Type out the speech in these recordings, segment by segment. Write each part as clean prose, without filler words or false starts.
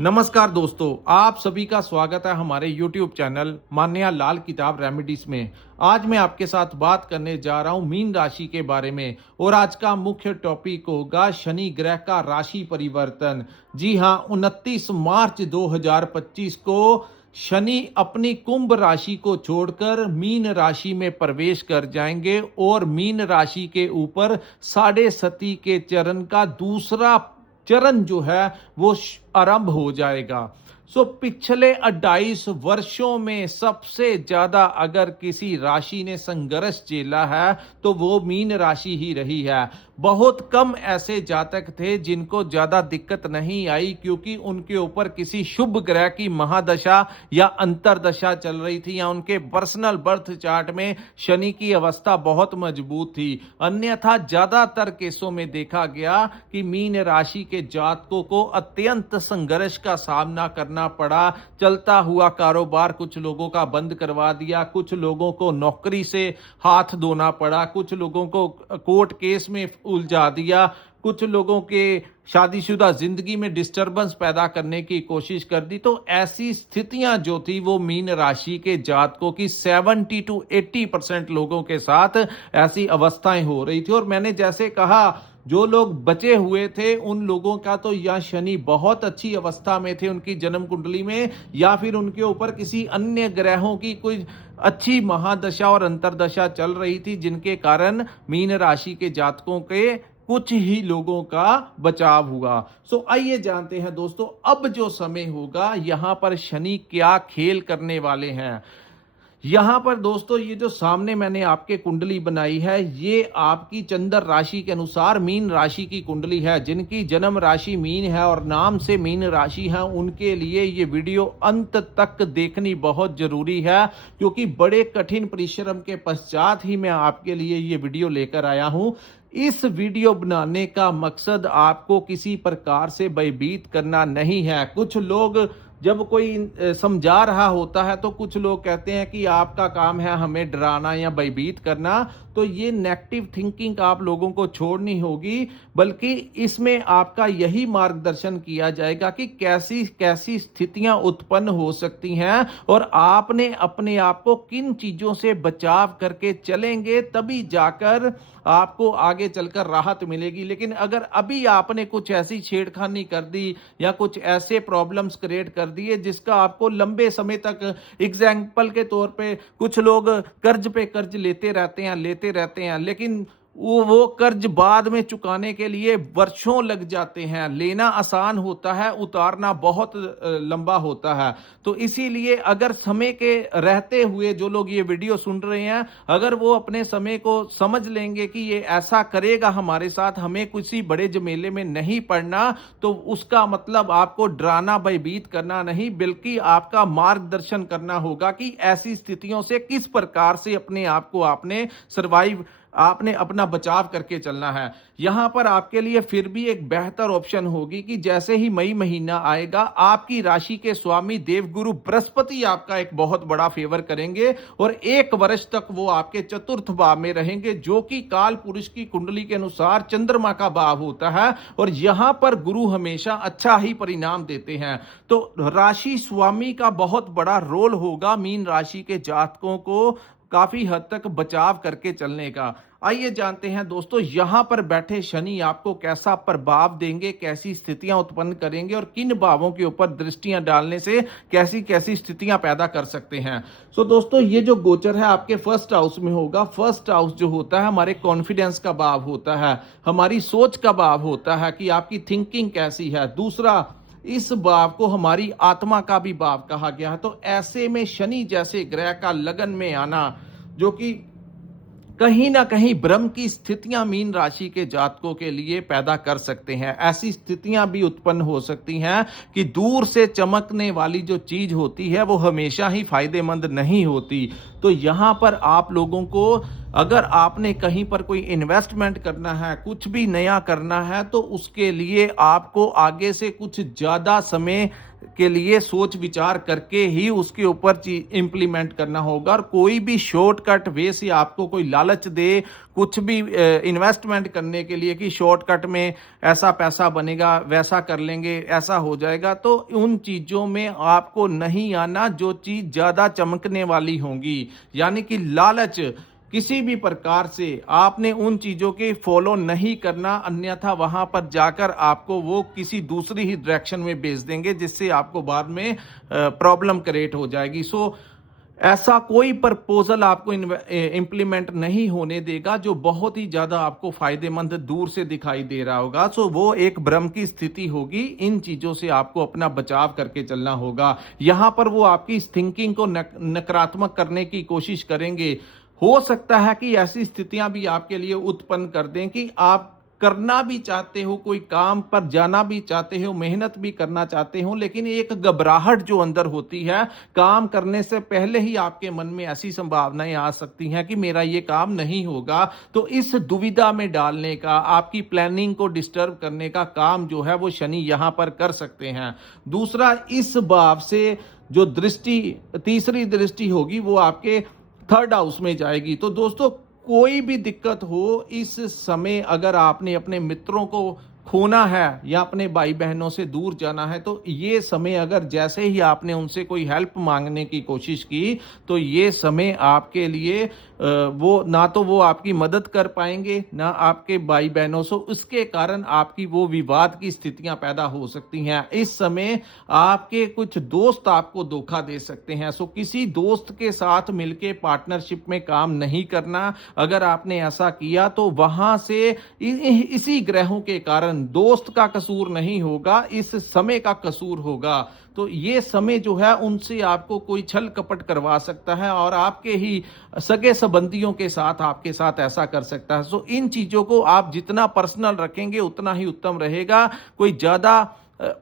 नमस्कार दोस्तों, आप सभी का स्वागत है हमारे YouTube चैनल मान्या लाल किताब रेमेडीज में। आज मैं आपके साथ बात करने जा रहा हूं मीन राशि के बारे में और आज का मुख्य टॉपिक होगा शनि ग्रह का राशि परिवर्तन। जी हां, 29 मार्च 2025 को शनि अपनी कुंभ राशि को छोड़कर मीन राशि में प्रवेश कर जाएंगे और मीन राशि के ऊपर साढ़े सती के चरण का दूसरा चरण जो है वो आरंभ हो जाएगा। पिछले 28 वर्षों में सबसे ज्यादा अगर किसी राशि ने संघर्ष झेला है तो वो मीन राशि ही रही है। बहुत कम ऐसे जातक थे जिनको ज्यादा दिक्कत नहीं आई, क्योंकि उनके ऊपर किसी शुभ ग्रह की महादशा या अंतरदशा चल रही थी या उनके पर्सनल बर्थ चार्ट में शनि की अवस्था बहुत मजबूत थी। अन्यथा ज्यादातर केसों में देखा गया कि मीन राशि के जातकों को अत्यंत संघर्ष का सामना करना पड़ा। चलता हुआ कारोबार कुछ लोगों का बंद करवा दिया, कुछ लोगों को नौकरी से हाथ धोना पड़ा, कुछ लोगों को कोर्ट केस में उलझा दिया, कुछ लोगों के शादीशुदा जिंदगी में डिस्टरबेंस पैदा करने की कोशिश कर दी। तो ऐसी स्थितियां जो थी वो मीन राशि के जातकों की 70 to 80% लोगों के साथ ऐसी अवस्थाएं हो रही थी। और मैंने जैसे कहा, जो लोग बचे हुए थे उन लोगों का तो या शनि बहुत अच्छी अवस्था में थे उनकी जन्म कुंडली में, या फिर उनके ऊपर किसी अन्य ग्रहों की कोई अच्छी महादशा और अंतरदशा चल रही थी, जिनके कारण मीन राशि के जातकों के कुछ ही लोगों का बचाव हुआ। आइए जानते हैं दोस्तों, अब जो समय होगा यहां पर शनि क्या खेल करने वाले हैं। यहां पर दोस्तों ये जो सामने मैंने आपके कुंडली बनाई है, ये आपकी चंद्र राशि के अनुसार मीन राशि की कुंडली है। जिनकी जन्म राशि मीन है और नाम से मीन राशि है, उनके लिए ये वीडियो अंत तक देखनी बहुत जरूरी है, क्योंकि बड़े कठिन परिश्रम के पश्चात ही मैं आपके लिए ये वीडियो लेकर आया हूं। इस वीडियो बनाने का मकसद आपको किसी प्रकार से भयभीत करना नहीं है। कुछ लोग जब कोई समझा रहा होता है तो कुछ लोग कहते हैं कि आपका काम है हमें डराना या भयभीत करना। तो ये नेगेटिव थिंकिंग आप लोगों को छोड़नी होगी, बल्कि इसमें आपका यही मार्गदर्शन किया जाएगा कि कैसी कैसी स्थितियां उत्पन्न हो सकती हैं और आपने अपने आप को किन चीजों से बचाव करके चलेंगे, तभी जाकर आपको आगे चलकर राहत मिलेगी। लेकिन अगर अभी आपने कुछ ऐसी छेड़खानी कर दी या कुछ ऐसे प्रॉब्लम्स क्रिएट कर दिए जिसका आपको लंबे समय तक, एग्जाम्पल के तौर पे कुछ लोग कर्ज पे कर्ज लेते रहते हैं, लेकिन वो कर्ज बाद में चुकाने के लिए वर्षों लग जाते हैं। लेना आसान होता है, उतारना बहुत लंबा होता है। तो इसीलिए अगर समय के रहते हुए जो लोग ये वीडियो सुन रहे हैं, अगर वो अपने समय को समझ लेंगे कि ये ऐसा करेगा हमारे साथ, हमें किसी बड़े झमेले में नहीं पड़ना, तो उसका मतलब आपको डराना भयभीत करना नहीं, बल्कि आपका मार्गदर्शन करना होगा कि ऐसी स्थितियों से किस प्रकार से अपने आप को आपने सर्वाइव, आपने अपना बचाव करके चलना है। यहां पर आपके लिए फिर भी एक बेहतर ऑप्शन होगी कि जैसे ही मई महीना आएगा, आपकी राशि के स्वामी देवगुरु बृहस्पति आपका एक बहुत बड़ा फेवर करेंगे और 1 वर्ष तक वो आपके चतुर्थ भाव में रहेंगे, जो कि काल पुरुष की कुंडली के अनुसार चंद्रमा का भाव होता है। और यहां पर गुरु हमेशा अच्छा ही परिणाम देते हैं। तो राशि स्वामी का बहुत बड़ा रोल होगा मीन राशि के जातकों को काफी हद तक बचाव करके चलने का। आइए जानते हैं दोस्तों, यहां पर बैठे शनि आपको कैसा प्रभाव देंगे, कैसी स्थितियां उत्पन्न करेंगे और किन भावों के ऊपर दृष्टियां डालने से कैसी कैसी स्थितियां पैदा कर सकते हैं। दोस्तों, ये जो गोचर है आपके फर्स्ट हाउस में होगा। फर्स्ट हाउस जो होता है हमारे कॉन्फिडेंस का भाव होता है, हमारी सोच का भाव होता है कि आपकी थिंकिंग कैसी है। दूसरा, इस भाव को हमारी आत्मा का भी भाव कहा गया है। तो ऐसे में शनि जैसे ग्रह का लगन में आना, जो कि कहीं ना कहीं भ्रम की स्थितियां मीन राशि के जातकों के लिए पैदा कर सकते हैं। ऐसी स्थितियां भी उत्पन्न हो सकती हैं कि दूर से चमकने वाली जो चीज होती है वो हमेशा ही फायदेमंद नहीं होती। तो यहां पर आप लोगों को, अगर आपने कहीं पर कोई इन्वेस्टमेंट करना है, कुछ भी नया करना है, तो उसके लिए आपको आगे से कुछ ज्यादा समय के लिए सोच विचार करके ही उसके ऊपर चीज इम्प्लीमेंट करना होगा। और कोई भी शॉर्टकट वे से आपको कोई लालच दे कुछ भी इन्वेस्टमेंट करने के लिए कि शॉर्टकट में ऐसा पैसा बनेगा, वैसा कर लेंगे, ऐसा हो जाएगा, तो उन चीजों में आपको नहीं आना जो चीज ज्यादा चमकने वाली होंगी। यानी कि लालच किसी भी प्रकार से आपने उन चीजों के फॉलो नहीं करना, अन्यथा वहां पर जाकर आपको वो किसी दूसरी ही डायरेक्शन में भेज देंगे, जिससे आपको बाद में प्रॉब्लम क्रिएट हो जाएगी। सो ऐसा कोई प्रपोजल आपको इम्प्लीमेंट नहीं होने देगा जो बहुत ही ज्यादा आपको फायदेमंद दूर से दिखाई दे रहा होगा। सो वो एक भ्रम की स्थिति होगी। इन चीजों से आपको अपना बचाव करके चलना होगा। यहां पर वो आपकी इस थिंकिंग को नकारात्मक करने की कोशिश करेंगे। हो सकता है कि ऐसी स्थितियां भी आपके लिए उत्पन्न कर दें कि आप करना भी चाहते हो, कोई काम पर जाना भी चाहते हो, मेहनत भी करना चाहते हो, लेकिन एक घबराहट जो अंदर होती है, काम करने से पहले ही आपके मन में ऐसी संभावनाएं आ सकती हैं कि मेरा ये काम नहीं होगा। तो इस दुविधा में डालने का, आपकी प्लानिंग को डिस्टर्ब करने का काम जो है वो शनि यहां पर कर सकते हैं। दूसरा, इस भाव से जो दृष्टि, तीसरी दृष्टि होगी वो आपके थर्ड हाउस में जाएगी। तो दोस्तों, कोई भी दिक्कत हो इस समय, अगर आपने अपने मित्रों को खोना है या अपने भाई बहनों से दूर जाना है, तो ये समय, अगर जैसे ही आपने उनसे कोई हेल्प मांगने की कोशिश की, तो ये समय आपके लिए वो ना तो वो आपकी मदद कर पाएंगे, ना आपके भाई बहनों से। उसके कारण आपकी वो विवाद की स्थितियां पैदा हो सकती हैं। इस समय आपके कुछ दोस्त आपको धोखा दे सकते हैं। सो किसी दोस्त के साथ मिलके पार्टनरशिप में काम नहीं करना। अगर आपने ऐसा किया तो वहां से इसी ग्रहों के कारण दोस्त का कसूर नहीं होगा, इस समय का कसूर होगा। तो ये समय जो है उनसे आपको कोई छल कपट करवा सकता है और आपके ही सगे संबंधियों के साथ आपके साथ ऐसा कर सकता है। सो इन चीजों को आप जितना पर्सनल रखेंगे उतना ही उत्तम रहेगा। कोई ज्यादा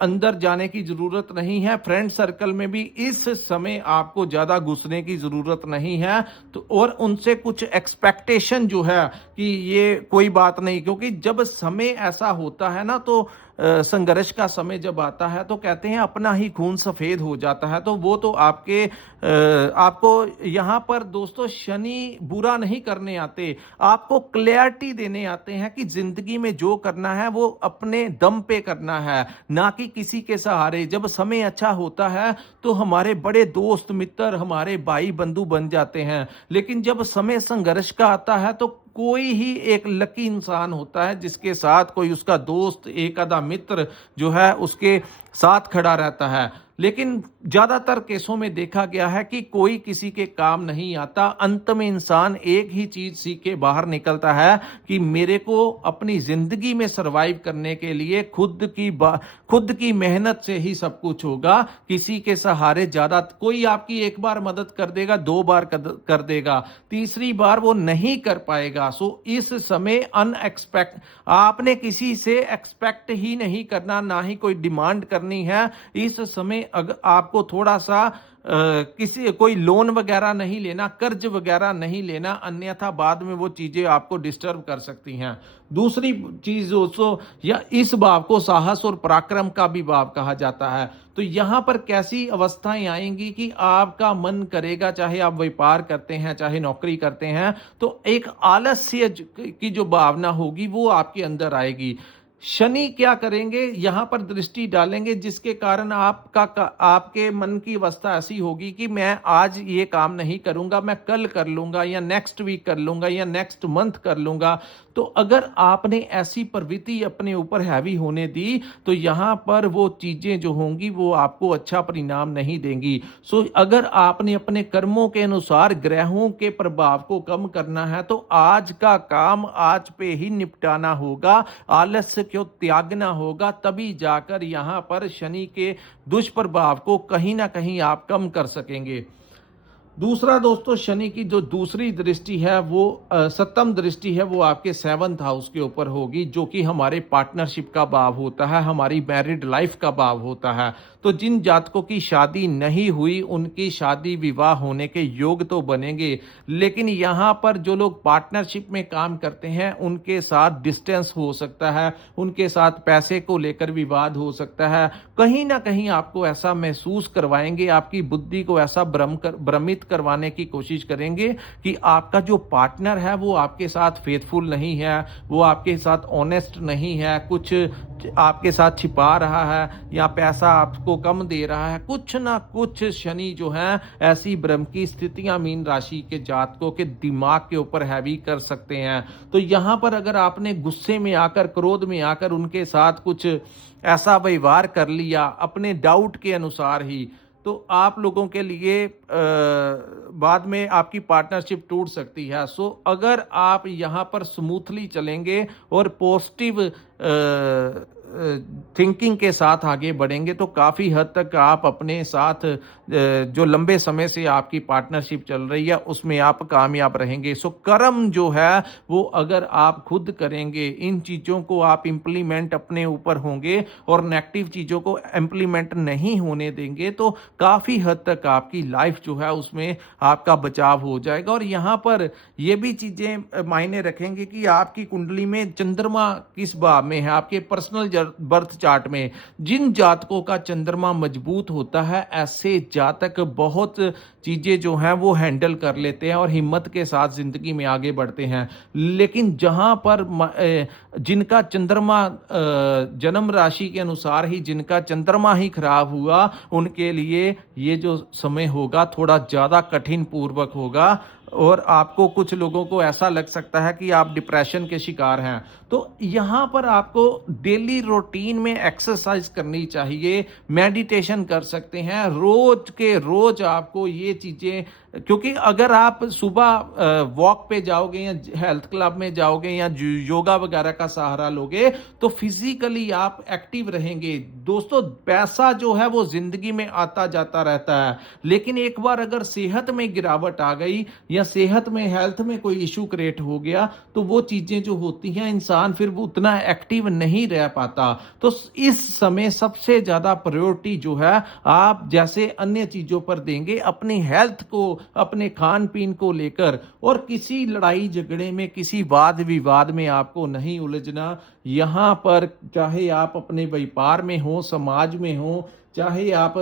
अंदर जाने की जरूरत नहीं है। फ्रेंड सर्कल में भी इस समय आपको ज्यादा घुसने की जरूरत नहीं है। तो और उनसे कुछ एक्सपेक्टेशन जो है कि ये कोई बात नहीं, क्योंकि जब समय ऐसा होता है ना, तो संघर्ष का समय जब आता है तो कहते हैं अपना ही खून सफेद हो जाता है। तो वो तो आपको यहाँ पर दोस्तों शनि बुरा नहीं करने आते, आपको क्लैरिटी देने आते हैं कि जिंदगी में जो करना है वो अपने दम पे करना है, ना कि किसी के सहारे। जब समय अच्छा होता है तो हमारे बड़े दोस्त मित्र, हमारे भाई बंधु बन जाते हैं, लेकिन जब समय संघर्ष का आता है तो कोई ही एक लकी इंसान होता है जिसके साथ कोई उसका दोस्त, एक आधा मित्र जो है उसके साथ खड़ा रहता है। लेकिन ज्यादातर केसों में देखा गया है कि कोई किसी के काम नहीं आता। अंत में इंसान एक ही चीज सीख के बाहर निकलता है कि मेरे को अपनी जिंदगी में सरवाइव करने के लिए खुद की मेहनत से ही सब कुछ होगा। किसी के सहारे ज्यादा, कोई आपकी एक बार मदद कर देगा, दो बार कर देगा, तीसरी बार वो नहीं कर पाएगा। सो इस समय अनएक्सपेक्ट, आपने किसी से एक्सपेक्ट ही नहीं करना, ना ही कोई डिमांड करनी है। इस समय अगर आपको थोड़ा सा किसी कोई लोन वगैरह नहीं लेना, कर्ज वगैरह नहीं लेना, अन्यथा बाद में वो चीजें आपको डिस्टर्ब कर सकती हैं। दूसरी चीज दोस्तों, या इस भाव को साहस और पराक्रम का भी भाव कहा जाता है। तो यहां पर कैसी अवस्थाएं आएंगी कि आपका मन करेगा, चाहे आप व्यापार करते हैं चाहे नौकरी करते हैं, तो एक आलस्य की जो भावना होगी वो आपके अंदर आएगी। शनि क्या करेंगे, यहां पर दृष्टि डालेंगे जिसके कारण आपके मन की अवस्था ऐसी होगी कि मैं आज ये काम नहीं करूंगा, मैं कल कर लूंगा, या नेक्स्ट वीक कर लूंगा, या नेक्स्ट मंथ कर लूंगा। तो अगर आपने ऐसी प्रवृत्ति अपने ऊपर हैवी होने दी तो यहां पर वो चीजें जो होंगी वो आपको अच्छा परिणाम नहीं देंगी। सो अगर आपने अपने कर्मों के अनुसार ग्रहों के प्रभाव को कम करना है तो आज का काम आज पे ही निपटाना होगा, आलस्य को त्यागना होगा, तभी जाकर यहां पर शनि के दुष्प्रभाव को कहीं ना कहीं आप कम कर सकेंगे। दूसरा दोस्तों, शनि की जो दूसरी दृष्टि है वो सप्तम दृष्टि है, वो आपके 7th हाउस के ऊपर होगी, जो कि हमारे पार्टनरशिप का भाव होता है, हमारी मैरिड लाइफ का भाव होता है। तो जिन जातकों की शादी नहीं हुई, उनकी शादी विवाह होने के योग तो बनेंगे, लेकिन यहाँ पर जो लोग पार्टनरशिप में काम करते हैं उनके साथ डिस्टेंस हो सकता है, उनके साथ पैसे को लेकर विवाद हो सकता है। कहीं ना कहीं आपको ऐसा महसूस करवाएंगे, आपकी बुद्धि को ऐसा भ्रमित करवाने की कोशिश करेंगे कि आपका जो पार्टनर है वो आपके साथ फेथफुल नहीं है, वो आपके साथ ऑनेस्ट नहीं है, कुछ आपके साथ छिपा रहा है या पैसा आपको कम दे रहा है। कुछ ना कुछ शनि जो है ऐसी भ्रम की स्थितियां मीन राशि के जातकों के दिमाग के ऊपर हैवी कर सकते हैं। तो यहां पर अगर आपने गुस्से में आकर, क्रोध में आकर उनके साथ कुछ ऐसा व्यवहार कर लिया अपने डाउट के अनुसार ही, तो आप लोगों के लिए बाद में आपकी पार्टनरशिप टूट सकती है। सो अगर आप यहाँ पर स्मूथली चलेंगे और पॉजिटिव थिंकिंग के साथ आगे बढ़ेंगे तो काफ़ी हद तक आप अपने साथ जो लंबे समय से आपकी पार्टनरशिप चल रही है उसमें आप कामयाब रहेंगे। सो कर्म जो है वो अगर आप खुद करेंगे, इन चीज़ों को आप इम्प्लीमेंट अपने ऊपर होंगे और नेगेटिव चीज़ों को इम्प्लीमेंट नहीं होने देंगे, तो काफ़ी हद तक आपकी लाइफ जो है उसमें आपका बचाव हो जाएगा। और यहाँ पर ये भी चीज़ें मायने रखेंगे कि आपकी कुंडली में चंद्रमा किस भाव में है, आपके पर्सनल बर्थ चार्ट में। जिन जातकों का चंद्रमा मजबूत होता है, ऐसे जातक बहुत चीजें जो हैं वो हैंडल कर लेते हैं और हिम्मत के साथ जिंदगी में आगे बढ़ते हैं। लेकिन जहां पर जिनका चंद्रमा जन्म राशि के अनुसार ही जिनका चंद्रमा ही खराब हुआ, उनके लिए ये जो समय होगा थोड़ा ज्यादा कठिन पूर्वक होगा और आपको, कुछ लोगों को ऐसा लग सकता है कि आप डिप्रेशन के शिकार हैं। तो यहाँ पर आपको डेली रूटीन में एक्सरसाइज करनी चाहिए, मेडिटेशन कर सकते हैं, रोज के रोज आपको ये चीज़ें, क्योंकि अगर आप सुबह वॉक पे जाओगे या हेल्थ क्लब में जाओगे या योगा वगैरह का सहारा लोगे तो फिजिकली आप एक्टिव रहेंगे। दोस्तों, पैसा जो है वो जिंदगी में आता जाता रहता है, लेकिन एक बार अगर सेहत में गिरावट आ गई या सेहत में, हेल्थ में कोई इशू क्रिएट हो गया तो वो चीजें जो होती हैं, इंसान फिर वो उतना एक्टिव नहीं रह पाता। तो इस समय सबसे ज्यादा प्रायोरिटी जो है आप जैसे अन्य चीजों पर देंगे, अपनी हेल्थ को, अपने खान पीन को लेकर, और किसी लड़ाई झगड़े में, किसी वाद विवाद में आपको नहीं उलझना। यहां पर चाहे आप अपने व्यापार में हो, समाज में हो, चाहे आप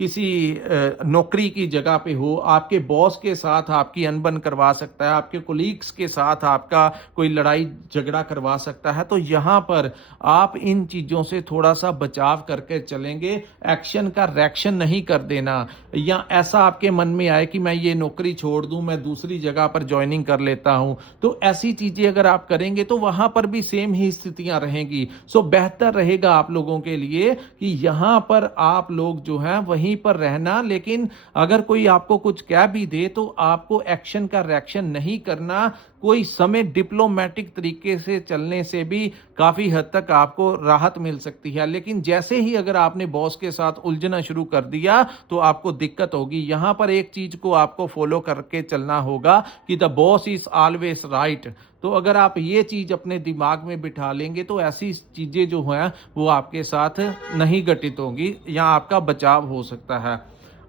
किसी नौकरी की जगह पे हो, आपके बॉस के साथ आपकी अनबन करवा सकता है, आपके कोलीग्स के साथ आपका कोई लड़ाई झगड़ा करवा सकता है। तो यहाँ पर आप इन चीज़ों से थोड़ा सा बचाव करके चलेंगे। एक्शन का रिएक्शन नहीं कर देना, या ऐसा आपके मन में आए कि मैं ये नौकरी छोड़ दूं, मैं दूसरी जगह पर ज्वाइनिंग कर लेता हूं, तो ऐसी चीज़ें अगर आप करेंगे तो वहां पर भी सेम ही स्थितियां रहेंगी। सो बेहतर रहेगा आप लोगों के लिए कि यहाँ पर आप लोग जो हैं वहीं पर रहना, लेकिन अगर कोई आपको कुछ कह भी दे तो आपको एक्शन का रिएक्शन नहीं करना। कोई समय डिप्लोमेटिक तरीके से चलने से भी काफी हद तक आपको राहत मिल सकती है, लेकिन जैसे ही अगर आपने बॉस के साथ उलझना शुरू कर दिया तो आपको दिक्कत होगी। यहां पर एक चीज को आपको फॉलो करके चलना होगा कि the boss is always right. तो अगर आप ये चीज अपने दिमाग में बिठा लेंगे तो ऐसी चीजें जो हैं वो आपके साथ नहीं घटित होंगी या आपका बचाव हो सकता है।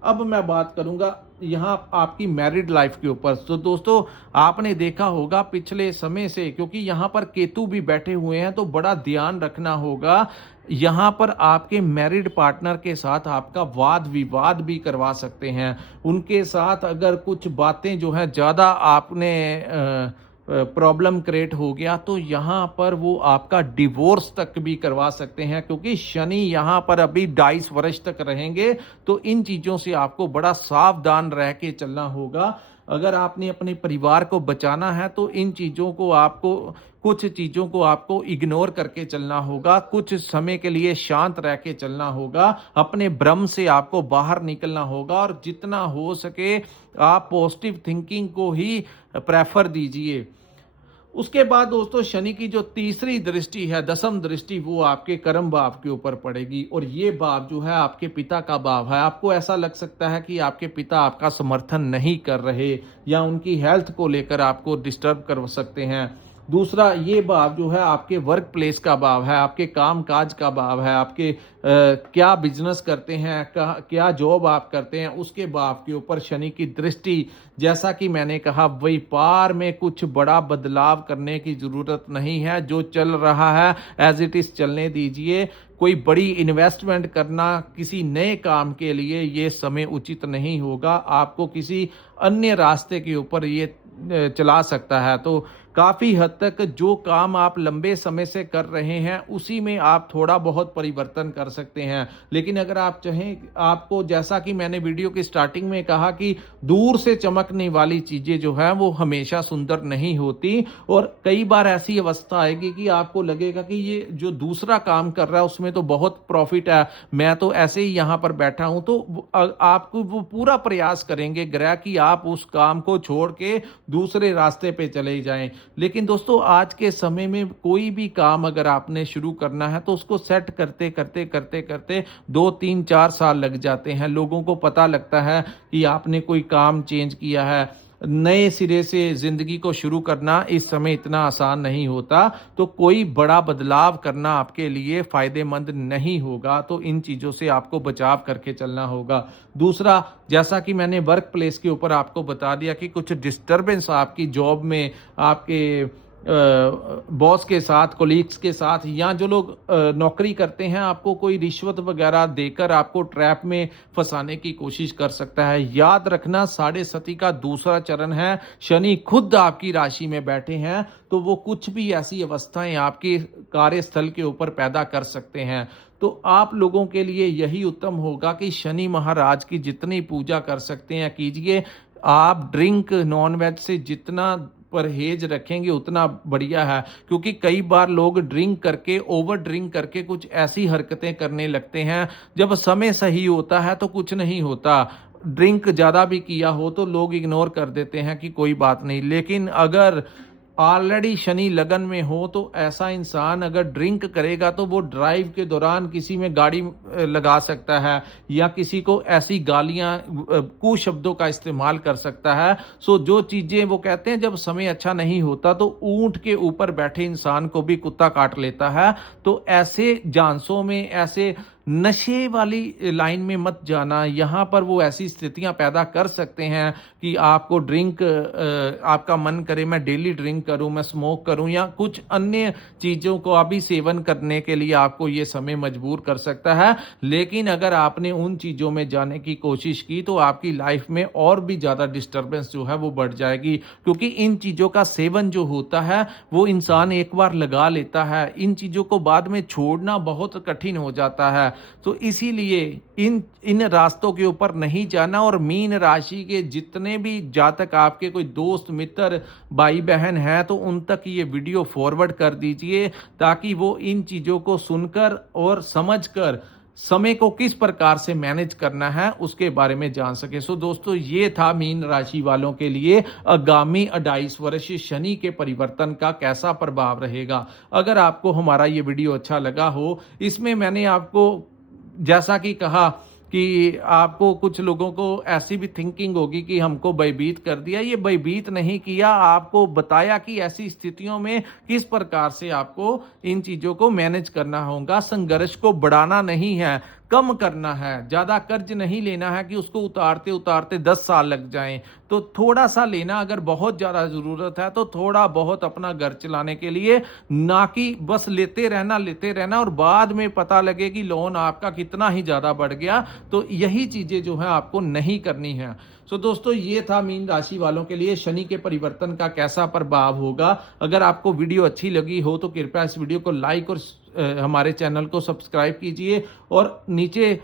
अब मैं बात करूंगा यहाँ आपकी मैरिड लाइफ के ऊपर। तो दोस्तों, आपने देखा होगा पिछले समय से, क्योंकि यहाँ पर केतु भी बैठे हुए हैं, तो बड़ा ध्यान रखना होगा। यहाँ पर आपके मैरिड पार्टनर के साथ आपका वाद विवाद भी करवा सकते हैं। उनके साथ अगर कुछ बातें जो है ज़्यादा आपने प्रॉब्लम क्रिएट हो गया तो यहाँ पर वो आपका डिवोर्स तक भी करवा सकते हैं, क्योंकि शनि यहाँ पर अभी 22 वर्ष तक रहेंगे। तो इन चीज़ों से आपको बड़ा सावधान रह के चलना होगा। अगर आपने अपने परिवार को बचाना है तो इन चीज़ों को आपको, कुछ चीज़ों को आपको इग्नोर करके चलना होगा, कुछ समय के लिए शांत रह के चलना होगा, अपने भ्रम से आपको बाहर निकलना होगा और जितना हो सके आप पॉजिटिव थिंकिंग को ही प्रेफर दीजिए। उसके बाद दोस्तों शनि की जो तीसरी दृष्टि है, दसम दृष्टि, वो आपके कर्म भाव के ऊपर पड़ेगी और ये भाव जो है आपके पिता का भाव है। आपको ऐसा लग सकता है कि आपके पिता आपका समर्थन नहीं कर रहे या उनकी हेल्थ को लेकर आपको डिस्टर्ब कर सकते हैं। दूसरा ये भाव जो है आपके वर्क प्लेस का भाव है, आपके काम काज का भाव है, आपके क्या बिजनेस करते हैं, क्या जॉब आप करते हैं, उसके भाव के ऊपर शनि की दृष्टि। जैसा कि मैंने कहा, व्यापार में कुछ बड़ा बदलाव करने की ज़रूरत नहीं है, जो चल रहा है एज इट इज़ चलने दीजिए। कोई बड़ी इन्वेस्टमेंट करना किसी नए काम के लिए ये समय उचित नहीं होगा, आपको किसी अन्य रास्ते के ऊपर ये चला सकता है। तो काफ़ी हद तक जो काम आप लंबे समय से कर रहे हैं उसी में आप थोड़ा बहुत परिवर्तन कर सकते हैं। लेकिन अगर आप चाहें, आपको जैसा कि मैंने वीडियो की स्टार्टिंग में कहा कि दूर से चमकने वाली चीज़ें जो हैं वो हमेशा सुंदर नहीं होती और कई बार ऐसी अवस्था आएगी कि आपको लगेगा कि ये जो दूसरा काम कर रहा है उसमें तो बहुत प्रॉफिट है, मैं तो ऐसे ही यहाँ पर बैठा हूँ। तो आपको वो पूरा प्रयास करेंगे ग्रह कि आप उस काम को छोड़ के दूसरे रास्ते पे चले जाएं। लेकिन दोस्तों आज के समय में कोई भी काम अगर आपने शुरू करना है तो उसको सेट करते करते करते करते 2 3 4 साल लग जाते हैं। लोगों को पता लगता है कि आपने कोई काम चेंज किया है। नए सिरे से जिंदगी को शुरू करना इस समय इतना आसान नहीं होता, तो कोई बड़ा बदलाव करना आपके लिए फायदेमंद नहीं होगा। तो इन चीज़ों से आपको बचाव करके चलना होगा। दूसरा, जैसा कि मैंने वर्क प्लेस के ऊपर आपको बता दिया कि कुछ डिस्टर्बेंस आपकी जॉब में, आपके बॉस के साथ, कोलीग्स के साथ, या जो लोग नौकरी करते हैं, आपको कोई रिश्वत वगैरह देकर आपको ट्रैप में फंसाने की कोशिश कर सकता है। याद रखना, साढ़े सती का दूसरा चरण है, शनि खुद आपकी राशि में बैठे हैं, तो वो कुछ भी ऐसी अवस्थाएं आपके कार्यस्थल के ऊपर पैदा कर सकते हैं। तो आप लोगों के लिए यही उत्तम होगा कि शनि महाराज की जितनी पूजा कर सकते हैं कीजिए। आप ड्रिंक, नॉनवेज से जितना परहेज रखेंगे उतना बढ़िया है, क्योंकि कई बार लोग ड्रिंक करके, ओवर ड्रिंक करके कुछ ऐसी हरकतें करने लगते हैं। जब समय सही होता है तो कुछ नहीं होता। ड्रिंक ज़्यादा भी किया हो तो लोग इग्नोर कर देते हैं कि कोई बात नहीं, लेकिन अगर ऑलरेडी शनि लगन में हो तो ऐसा इंसान अगर ड्रिंक करेगा तो वो ड्राइव के दौरान किसी में गाड़ी लगा सकता है या किसी को ऐसी गालियां, कुशब्दों का इस्तेमाल कर सकता है। सो जो चीज़ें वो कहते हैं, जब समय अच्छा नहीं होता तो ऊंट के ऊपर बैठे इंसान को भी कुत्ता काट लेता है। तो ऐसे झांसों में, ऐसे नशे वाली लाइन में मत जाना। यहाँ पर वो ऐसी स्थितियाँ पैदा कर सकते हैं कि आपको ड्रिंक, आपका मन करे मैं डेली ड्रिंक करूं, मैं स्मोक करूं, या कुछ अन्य चीज़ों को अभी सेवन करने के लिए आपको ये समय मजबूर कर सकता है। लेकिन अगर आपने उन चीज़ों में जाने की कोशिश की तो आपकी लाइफ में और भी ज़्यादा डिस्टर्बेंस जो है वो बढ़ जाएगी, क्योंकि इन चीज़ों का सेवन जो होता है वो इंसान एक बार लगा लेता है, इन चीज़ों को बाद में छोड़ना बहुत कठिन हो जाता है। तो इसीलिए इन रास्तों के ऊपर नहीं जाना। और मीन राशि के जितने भी जातक आपके कोई दोस्त, मित्र, भाई बहन हैं तो उन तक ये वीडियो फॉरवर्ड कर दीजिए, ताकि वो इन चीज़ों को सुनकर और समझकर समय को किस प्रकार से मैनेज करना है उसके बारे में जान सके। सो दोस्तों, ये था मीन राशि वालों के लिए आगामी 28 वर्ष शनि के परिवर्तन का कैसा प्रभाव रहेगा। अगर आपको हमारा ये वीडियो अच्छा लगा हो, इसमें मैंने आपको जैसा कि कहा कि आपको, कुछ लोगों को ऐसी भी थिंकिंग होगी कि हमको भयभीत कर दिया। ये भयभीत नहीं किया, आपको बताया कि ऐसी स्थितियों में किस प्रकार से आपको इन चीज़ों को मैनेज करना होगा। संघर्ष को बढ़ाना नहीं है, कम करना है। ज़्यादा कर्ज नहीं लेना है कि उसको उतारते उतारते 10 साल लग जाएं। तो थोड़ा सा लेना, अगर बहुत ज़्यादा ज़रूरत है तो थोड़ा बहुत अपना घर चलाने के लिए, ना कि बस लेते रहना और बाद में पता लगे कि लोन आपका कितना ही ज़्यादा बढ़ गया। तो यही चीज़ें जो है आपको नहीं करनी है। सो दोस्तों, ये था मीन राशि वालों के लिए शनि के परिवर्तन का कैसा प्रभाव होगा। अगर आपको वीडियो अच्छी लगी हो तो कृपया इस वीडियो को लाइक और हमारे चैनल को सब्सक्राइब कीजिए और नीचे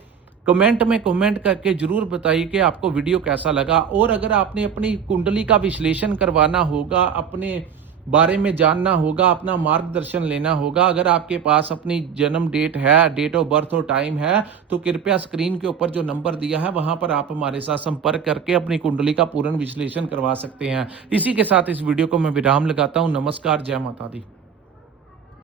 कमेंट में कमेंट करके जरूर बताइए कि आपको वीडियो कैसा लगा। और अगर आपने अपनी कुंडली का विश्लेषण करवाना होगा, अपने बारे में जानना होगा, अपना मार्गदर्शन लेना होगा। अगर आपके पास अपनी जन्म डेट है, डेट ऑफ बर्थ और टाइम है, तो कृपया स्क्रीन के ऊपर जो नंबर दिया है वहां पर आप हमारे साथ संपर्क करके अपनी कुंडली का पूर्ण विश्लेषण करवा सकते हैं। इसी के साथ इस वीडियो को मैं विराम लगाता हूं। नमस्कार, जय माता दी।